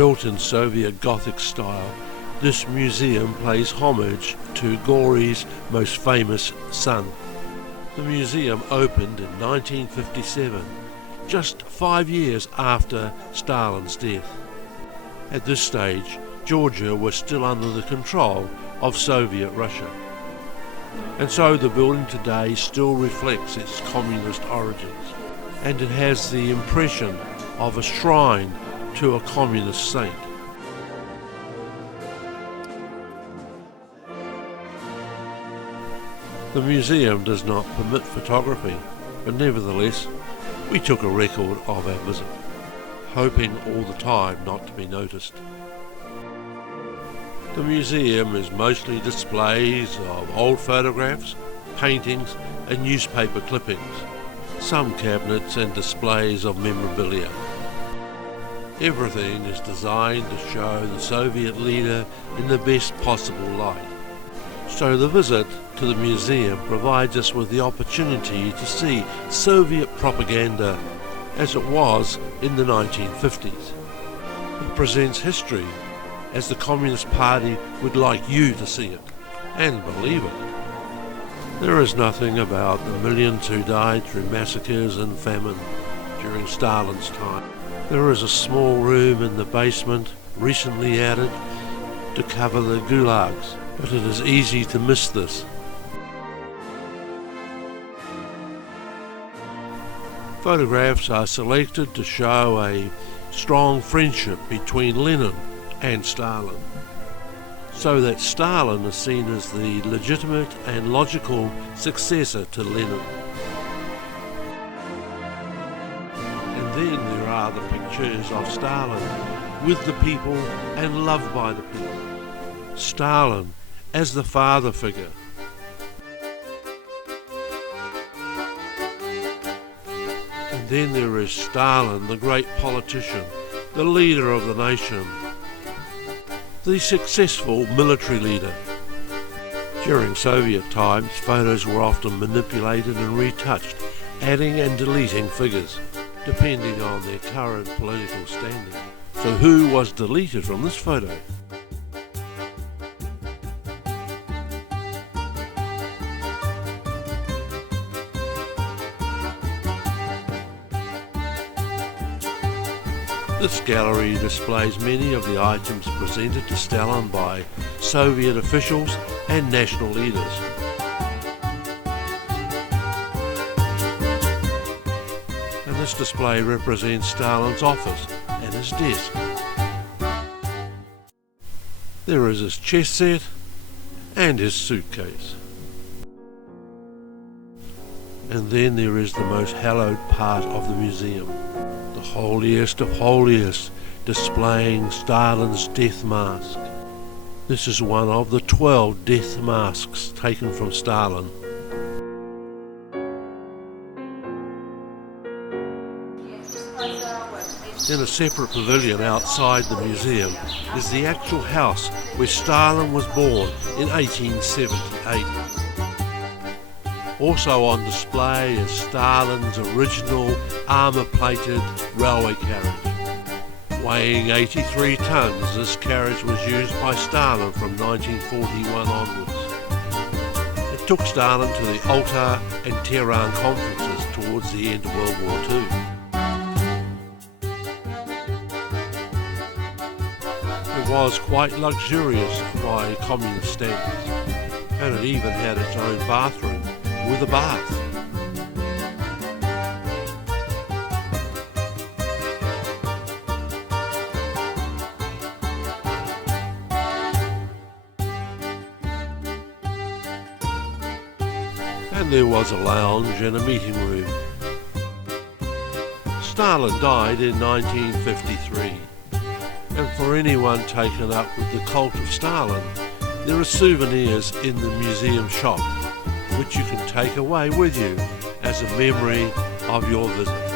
Built in Soviet Gothic style, this museum pays homage to Gori's most famous son. The museum opened in 1957, just 5 years after Stalin's death. At this stage, Georgia was still under the control of Soviet Russia. And so the building today still reflects its communist origins, and it has the impression of a shrine to a communist saint. The museum does not permit photography, but nevertheless, we took a record of our visit, hoping all the time not to be noticed. The museum is mostly displays of old photographs, paintings and newspaper clippings, some cabinets and displays of memorabilia. Everything is designed to show the Soviet leader in the best possible light. So the visit to the museum provides us with the opportunity to see Soviet propaganda as it was in the 1950s. It presents history as the Communist Party would like you to see it, and believe it. There is nothing about the millions who died through massacres and famine during Stalin's time. There is a small room in the basement, recently added, to cover the gulags, but it is easy to miss this. Photographs are selected to show a strong friendship between Lenin and Stalin, so that Stalin is seen as the legitimate and logical successor to Lenin. And then there are the pictures of Stalin with the people and loved by the people. Stalin as the father figure. And then there is Stalin, the great politician, the leader of the nation, the successful military leader. During Soviet times, photos were often manipulated and retouched, adding and deleting figures, depending on their current political standing. So who was deleted from this photo? This gallery displays many of the items presented to Stalin by Soviet officials and national leaders. And this display represents Stalin's office and his desk. There is his chess set and his suitcase. And then there is the most hallowed part of the museum, the holiest of holiest, displaying Stalin's death mask. This is one of the 12 death masks taken from Stalin. In a separate pavilion outside the museum is the actual house where Stalin was born in 1878. Also on display is Stalin's original armour-plated railway carriage. Weighing 83 tons, this carriage was used by Stalin from 1941 onwards. It took Stalin to the Alta and Tehran conferences towards the end of World War II. It was quite luxurious by communist standards, and it even had its own bathroom with a bath. And there was a lounge and a meeting room. Stalin died in 1953, and for anyone taken up with the cult of Stalin, there are souvenirs in the museum shop which you can take away with you as a memory of your visit.